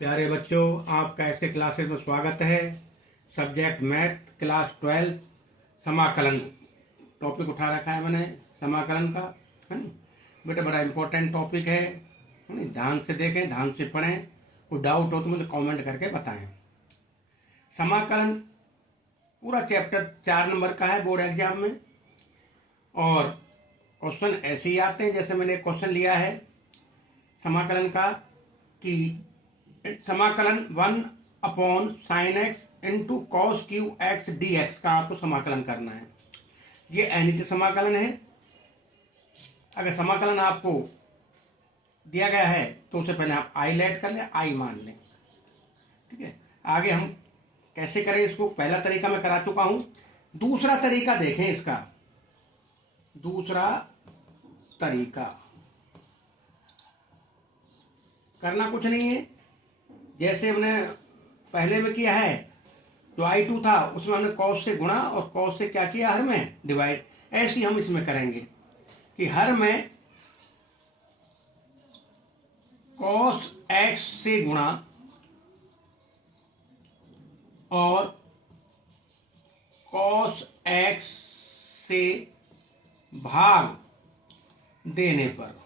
प्यारे बच्चों, आपका ऐसे क्लासेस में स्वागत है। सब्जेक्ट मैथ, क्लास 12, समाकलन टॉपिक उठा रखा है मैंने, समाकलन का, है ना बेटा। बड़ा इंपॉर्टेंट टॉपिक है ना। ध्यान से देखें, ध्यान से पढ़ें। कोई डाउट हो तो मुझे कमेंट करके बताएं। समाकलन पूरा चैप्टर 4 नंबर का है बोर्ड एग्जाम में, और क्वेश्चन ऐसे ही आते हैं। जैसे मैंने क्वेश्चन लिया है समाकलन का कि समाकलन 1/sin x into cos Q x D x का आपको समाकलन करना है। ये अनिश्चित समाकलन है। अगर समाकलन आपको दिया गया है तो उससे पहले आप आई लेट कर लें, आई मान लें, ठीक है। आगे हम कैसे करें इसको, पहला तरीका मैं करा चुका हूं। दूसरा तरीका देखें इसका। दूसरा तरीका करना कुछ नहीं है, जैसे हमने पहले में किया है। जो I2 था उसमें हमने कॉस से गुणा और कॉस से क्या किया, हर में डिवाइड। ऐसे ही हम इसमें करेंगे कि हर में कॉस एक्स से गुणा और कॉस एक्स से भाग देने पर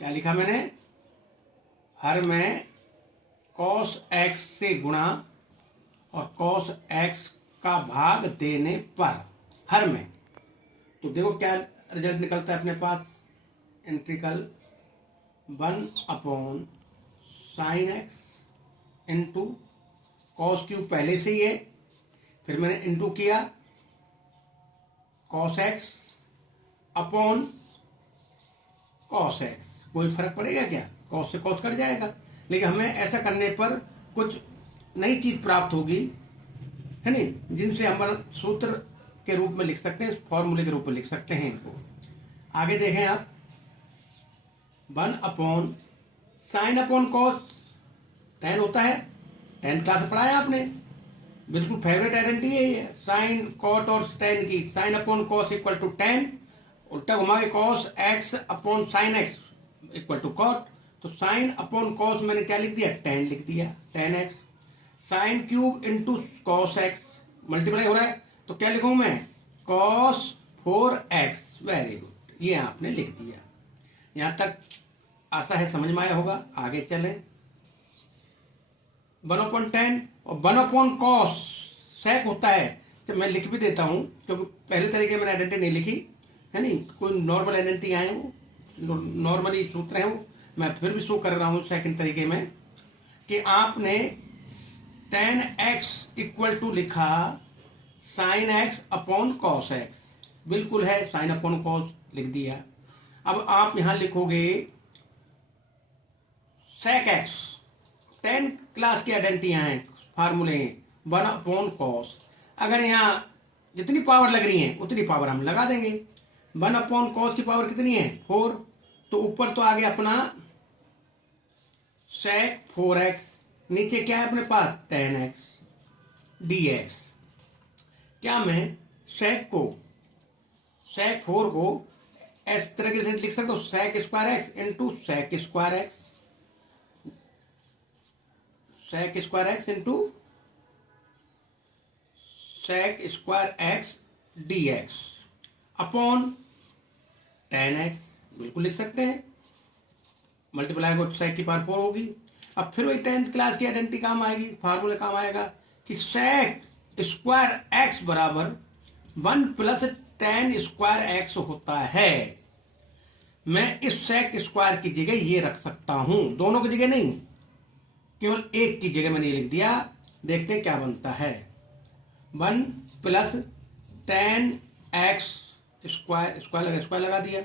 क्या लिखा मैंने, हर में cos x से गुणा और cos x का भाग देने पर, हर में। तो देखो क्या रिजल्ट निकलता है अपने पास। Integral 1/sin x into cos cube पहले से ही है, फिर मैंने इंटू किया cos x upon cos x। कोई फर्क पड़ेगा क्या, कॉस से कॉस कट जाएगा। लेकिन हमें ऐसा करने पर कुछ नई चीज प्राप्त होगी, है नहीं, जिनसे हम सूत्र के रूप में लिख सकते हैं, फॉर्मूले के रूप में लिख सकते हैं इनको। आगे देखें आप, 1/sin अपॉन कॉस tan होता है। tan क्लास पढ़ाया आपने, बिल्कुल फेवरेट आइडेंटिटी है ये, साइन कॉट और tan की। Sine upon cos equal to tan, उल्टा घुमा के cos x upon sine x equal to cot. तो साइन अपॉन कॉस मैंने क्या लिख दिया, tan लिख दिया, tan x। Sine cube into cos x multiply हो रहा है, तो क्या लिखूं मैं, कॉस 4x। वेरी गुड, ये आपने लिख दिया। यहां तक आशा है समझ में आया होगा। आगे चलें। 1/10 और 1/cos sec होता है। तो मैं लिख भी देता हूं, क्योंकि पहले तरीके मैंने आइडेंटिटी नहीं लिखी, है नहीं, कोई नॉर्मल आइडेंटिटी आए हो, नॉर्मली सूत्र है वो, मैं फिर भी शो कर रहा हूं सेकंड तरीके में, कि आपने tan x इक्वल टू लिखा sin x upon cos x। बिल्कुल है, sin अपॉन cos लिख दिया। अब आप यहां लिखोगे sec x। 10 क्लास की आइडेंटिटियां हैं, फार्मूले 1/cos। अगर यहां जितनी पावर लग रही है उतनी पावर हम लगा देंगे। 1/cos की पावर कितनी है, 4। तो ऊपर तो आ गया अपना sec 4x, नीचे क्या है अपने पास, tan x dx। क्या मैं sec 4 को इस तरीके से लिख सकता हूं, sec square x into sec square x, sec square x into sec square x dx upon tan x। बिल्कुल लिख सकते हैं, मल्टीप्लाई को sec की पावर 4 होगी। अब फिर वही 10th क्लास की आइडेंटिटी काम आएगी, फार्मूले काम आएगा कि sec स्क्वायर x बराबर 1 प्लस tan स्क्वायर x होता है। मैं इस sec स्क्वायर की जगह ये रख सकता हूं, दोनों की जगह नहीं, केवल एक की जगह मैंने ये लिख दिया। देखते हैं क्या बनता है। 1 plus tan x square, square लगा दिया,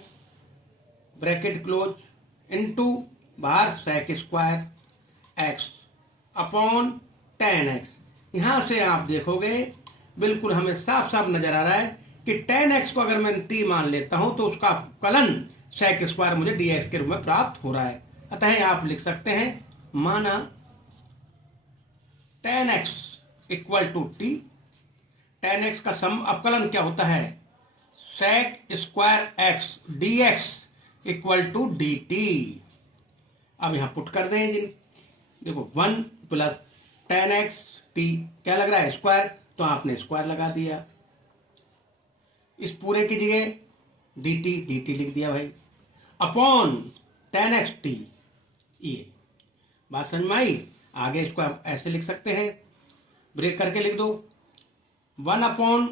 ब्रैकेट क्लोज, इंटू बाहर sec square x upon tan x। यहां से आप देखोगे बिल्कुल हमें साफ साफ नजर आ रहा है कि tan x को अगर मैं t मान लेता हूं तो उसका कलन sec स्क्वायर मुझे dx के रूप में प्राप्त हो रहा है। अतः आप लिख सकते हैं, माना tan x equal to t। tan x का सम अवकलन क्या होता है, sec square x dx equal to dt। अब यहाँ पुट कर दें जिन, देखो 1 प्लस 10x t क्या लग रहा है स्क्वायर, तो आपने स्क्वायर लगा दिया। इस पूरे की जगह dt लिख दिया भाई, अपॉन 10x t। ये बात समझ में आई। आगे इसको आप ऐसे लिख सकते हैं, ब्रेक करके लिख दो 1 upon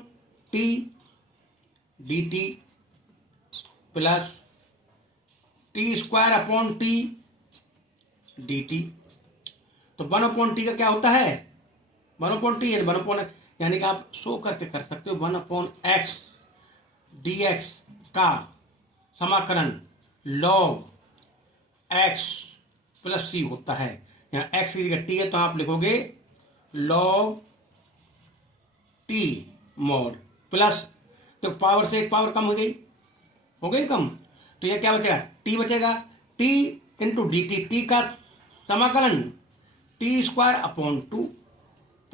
t dt plus T square upon T dt। तो 1 अपॉन टी का क्या होता है 1 अपॉन टी, 1 अपॉन, यानी कि आप शो करके कर सकते हो 1 अपॉन एक्स dx का समाकलन log x प्लस c होता है। यहाँ x की जगह t है तो आप लिखोगे log t मॉड प्लस, तो पावर से एक पावर कम हो गई कम, तो यह क्या बचेगा t बचेगा, t इंटू डी टी का समाकलन T square upon 2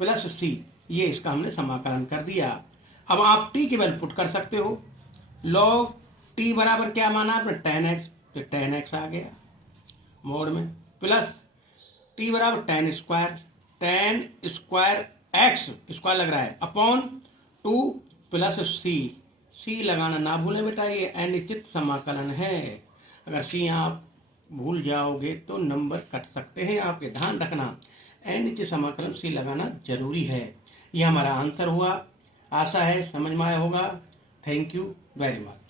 plus c, ये इसका हमने समाकलन कर दिया। अब आप t की वैल्यू पुट कर सकते हो, log t बराबर क्या माना आपने 10x, तो 10x आ गया मोड में, प्लस t बराबर 10 स्क्वायर x स्क्वायर लग रहा है अपॉन 2 प्लस c लगाना ना भूलें बेटा, ये अनिश्चित समाकलन है। अगर c आप भूल जाओगे तो नंबर कट सकते हैं, आपके ध्यान रखना अनिश्चित समाकलन c लगाना जरूरी है। यह हमारा आंसर हुआ, आशा है समझ में आया होगा। Thank you very much.